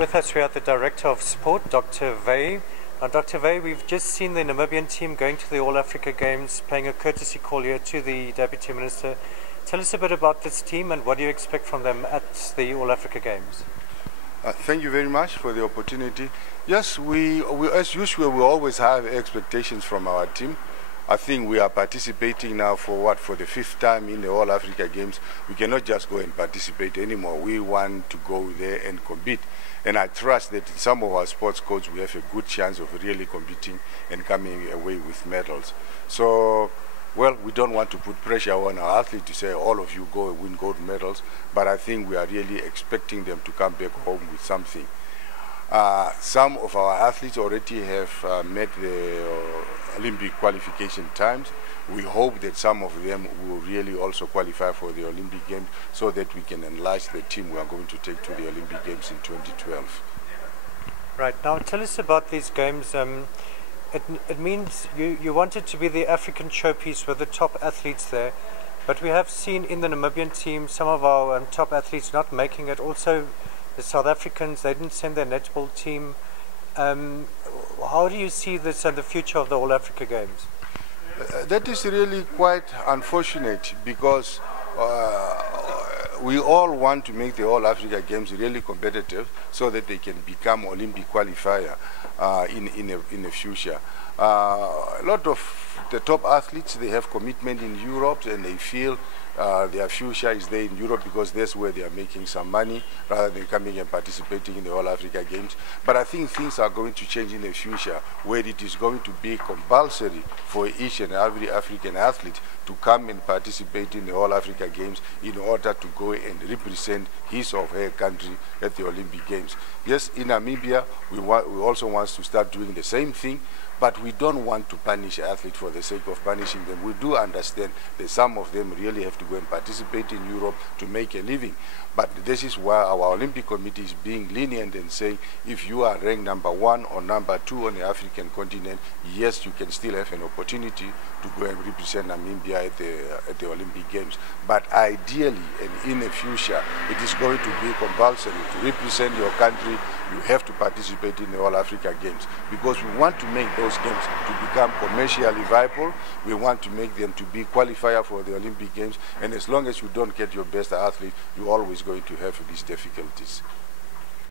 With us we have the Director of Sport, Dr. Veii. Now, Dr. Veii, we've just seen the Namibian team going to the All Africa Games, paying a courtesy call here to the Deputy Minister. Tell us a bit about this team and what do you expect from them at the All Africa Games? Thank you very much for the opportunity. Yes, we as usual, we always have expectations from our team. I think we are participating now for the fifth time in the All Africa Games. We cannot just go and participate anymore. We want to go there and compete. And I trust that some of our sports coaches will have a good chance of really competing and coming away with medals. So, well, we don't want to put pressure on our athletes to say all of you go and win gold medals, but I think we are really expecting them to come back home with something. Some of our athletes already have met the Olympic qualification times. We hope that some of them will really also qualify for the Olympic Games so that we can enlarge the team we are going to take to the Olympic Games in 2012. Right, now tell us about these games. It means you wanted to be the African showpiece with the top athletes there, but we have seen in the Namibian team some of our top athletes not making it. Also, the South Africans, they didn't send their netball team. How do you see this and the future of the All Africa Games? That is really quite unfortunate because we all want to make the All Africa Games really competitive so that they can become Olympic qualifier in the future. A lot of the top athletes, they have commitment in Europe and they feel their future is there in Europe because that's where they are making some money rather than coming and participating in the All Africa Games. But I think things are going to change in the future where it is going to be compulsory for each and every African athlete to come and participate in the All Africa Games in order to go and represent his or her country at the Olympic Games. Yes, in Namibia, we also want to start doing the same thing, but we don't want to punish athletes for the sake of punishing them. We do understand that some of them really have to go and participate in Europe to make a living. But this is why our Olympic Committee is being lenient and saying if you are ranked #1 or #2 on the African continent, yes, you can still have an opportunity to go and represent Namibia at the Olympic Games. But ideally, and in the future, it is going to be compulsory to represent your country. You have to participate in the All Africa Games because we want to make those games to become commercially viable. We want to make them to be qualifier for the Olympic Games. And as long as you don't get your best athlete, you're always going to have these difficulties.